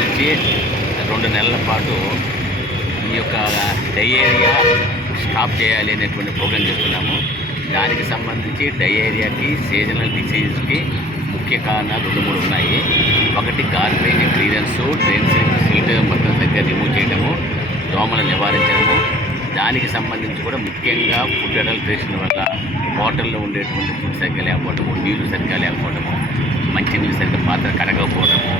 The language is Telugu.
నుంచి 2 నెలల పాటు ఈ యొక్క డయేరియా స్టాప్ చేయాలి అనేటువంటి ప్రోగ్రాం చేస్తున్నాము. దానికి సంబంధించి డయేరియాకి, సీజనల్ డిసీజ్కి ముఖ్య కారణాలు 2-3 ఉన్నాయి. ఒకటి గార్బేజ్ క్లియరెన్స్, డ్రైన్స్ సిల్ట్ మొత్తం దగ్గర రిమూవ్ చేయడము, దోమలు నివారించడము. దానికి సంబంధించి కూడా ముఖ్యంగా ఫుడ్ అడల్ట్రేషన్ వల్ల హోటల్లో ఉండేటువంటి ఫుడ్ సరిగ్గా లేకపోవడము, నీళ్లు సరిగ్గా లేకపోవడము, మంచినీళ్ళు సరిగ్గా పాత్ర కడగకపోవడము,